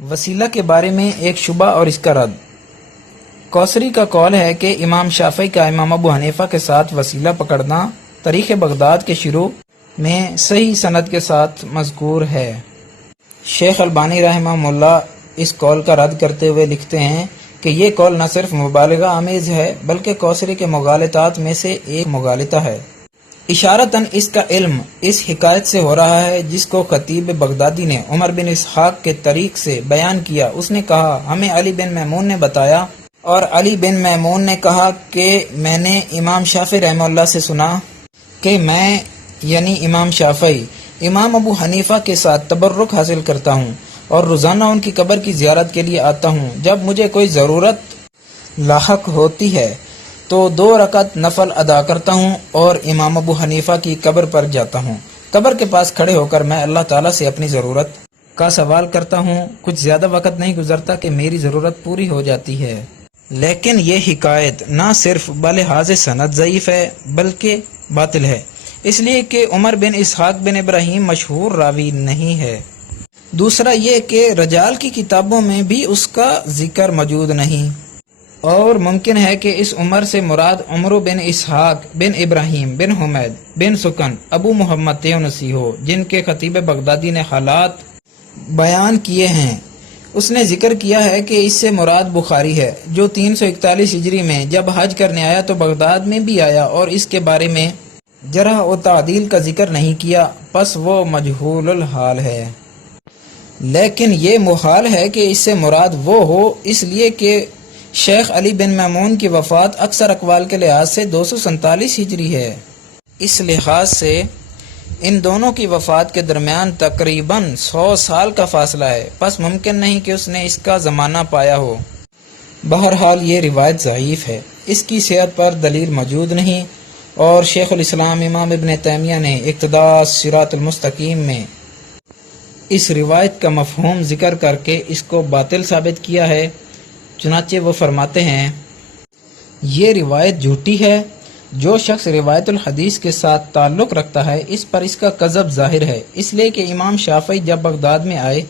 وسیلہ کے بارے میں ایک شبہ اور اس کا رد۔ کوثری کا قول ہے کہ امام شافعی کا امام ابو حنیفہ کے ساتھ وسیلہ پکڑنا تاریخ بغداد کے شروع میں صحیح سند کے ساتھ مذکور ہے۔ شیخ البانی رحمہ اللہ اس قول کا رد کرتے ہوئے لکھتے ہیں کہ یہ قول نہ صرف مبالغہ آمیز ہے بلکہ کوثری کے مغالطات میں سے ایک مغالطہ ہے۔ اشارتاً اس کا علم اس حکایت سے ہو رہا ہے جس کو خطیب بغدادی نے عمر بن اسحاق کے طریق سے بیان کیا۔ اس نے کہا ہمیں علی بن میمون نے بتایا اور علی بن میمون نے کہا کہ میں نے امام شافعی رحمہ اللہ سے سنا کہ میں یعنی امام شافعی امام ابو حنیفہ کے ساتھ تبرک حاصل کرتا ہوں اور روزانہ ان کی قبر کی زیارت کے لیے آتا ہوں۔ جب مجھے کوئی ضرورت لاحق ہوتی ہے تو 2 رکعت نفل ادا کرتا ہوں اور امام ابو حنیفہ کی قبر پر جاتا ہوں۔ قبر کے پاس کھڑے ہو کر میں اللہ تعالیٰ سے اپنی ضرورت کا سوال کرتا ہوں۔ کچھ زیادہ وقت نہیں گزرتا کہ میری ضرورت پوری ہو جاتی ہے۔ لیکن یہ حکایت نہ صرف بلحاظ سند ضعیف ہے بلکہ باطل ہے، اس لیے کہ عمر بن اسحاق بن ابراہیم مشہور راوی نہیں ہے۔ دوسرا یہ کہ رجال کی کتابوں میں بھی اس کا ذکر موجود نہیں، اور ممکن ہے کہ اس عمر سے مراد عمرو بن اسحاق بن ابراہیم بن حمید بن سکن ابو محمد تیونسی ہو، جن کے خطیب بغدادی نے حالات بیان کیے ہیں۔ اس نے ذکر کیا ہے کہ اس سے مراد بخاری ہے، جو 341 ہجری میں جب حج کرنے آیا تو بغداد میں بھی آیا اور اس کے بارے میں جرح و تعدیل کا ذکر نہیں کیا، پس وہ مجہول الحال ہے۔ لیکن یہ محال ہے کہ اس سے مراد وہ ہو، اس لیے کہ شیخ علی بن میمون کی وفات اکثر اقوال کے لحاظ سے 247 ہجری ہے۔ اس لحاظ سے ان دونوں کی وفات کے درمیان تقریباً 100 سال کا فاصلہ ہے، پس ممکن نہیں کہ اس نے اس کا زمانہ پایا ہو۔ بہرحال یہ روایت ضعیف ہے، اس کی صحت پر دلیل موجود نہیں، اور شیخ الاسلام امام ابن تیمیہ نے اقتداء الصراط المستقیم میں اس روایت کا مفہوم ذکر کر کے اس کو باطل ثابت کیا ہے۔ چنانچہ وہ فرماتے ہیں یہ روایت جھوٹی ہے، جو شخص روایت الحدیث کے ساتھ تعلق رکھتا ہے اس پر اس کا کذب ظاہر ہے، اس لیے کہ امام شافعی جب بغداد میں آئے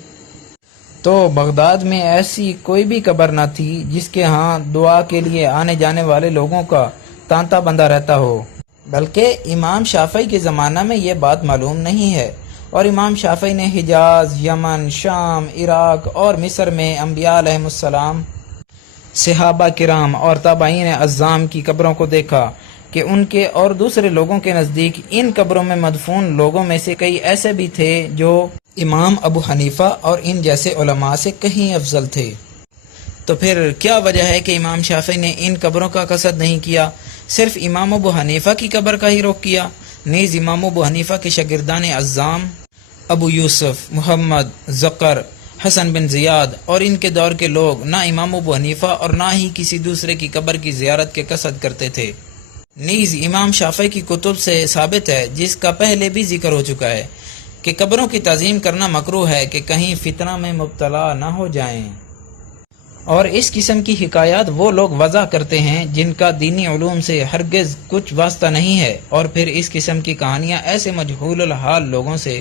تو بغداد میں ایسی کوئی بھی قبر نہ تھی جس کے ہاں دعا کے لیے آنے جانے والے لوگوں کا تانتا بندہ رہتا ہو، بلکہ امام شافعی کے زمانہ میں یہ بات معلوم نہیں ہے، اور امام شافعی نے حجاز، یمن، شام، عراق اور مصر میں انبیاء علیہم السلام، صحابہ کرام اور تابعین اعظام کی قبروں کو دیکھا کہ ان کے اور دوسرے لوگوں کے نزدیک ان قبروں میں مدفون لوگوں میں سے کئی ایسے بھی تھے جو امام ابو حنیفہ اور ان جیسے علماء سے کہیں افضل تھے۔ تو پھر کیا وجہ ہے کہ امام شافعی نے ان قبروں کا قصد نہیں کیا، صرف امام ابو حنیفہ کی قبر کا ہی رخ کیا؟ نیز امام ابو حنیفہ کے شاگردان اعظام ابو یوسف، محمد، زقر، حسن بن زیاد اور ان کے دور کے لوگ نہ امام ابو حنیفہ اور نہ ہی کسی دوسرے کی قبر کی زیارت کے قصد کرتے تھے۔ نیز امام شافعی کی کتب سے ثابت ہے، جس کا پہلے بھی ذکر ہو چکا ہے، کہ قبروں کی تعظیم کرنا مکروہ ہے کہ کہیں فتنہ میں مبتلا نہ ہو جائیں، اور اس قسم کی حکایات وہ لوگ وضع کرتے ہیں جن کا دینی علوم سے ہرگز کچھ واسطہ نہیں ہے، اور پھر اس قسم کی کہانیاں ایسے مجہول الحال لوگوں سے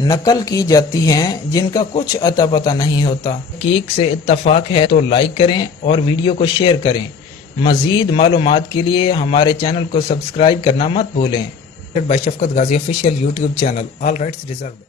نقل کی جاتی ہیں جن کا کچھ اتا پتہ نہیں ہوتا۔ حقیق سے اتفاق ہے تو لائک کریں اور ویڈیو کو شیئر کریں۔ مزید معلومات کے لیے ہمارے چینل کو سبسکرائب کرنا مت بھولیں۔ بائی شفقت غازی آفیشیل یوٹیوب چینل، آل رائٹس ریزروڈ۔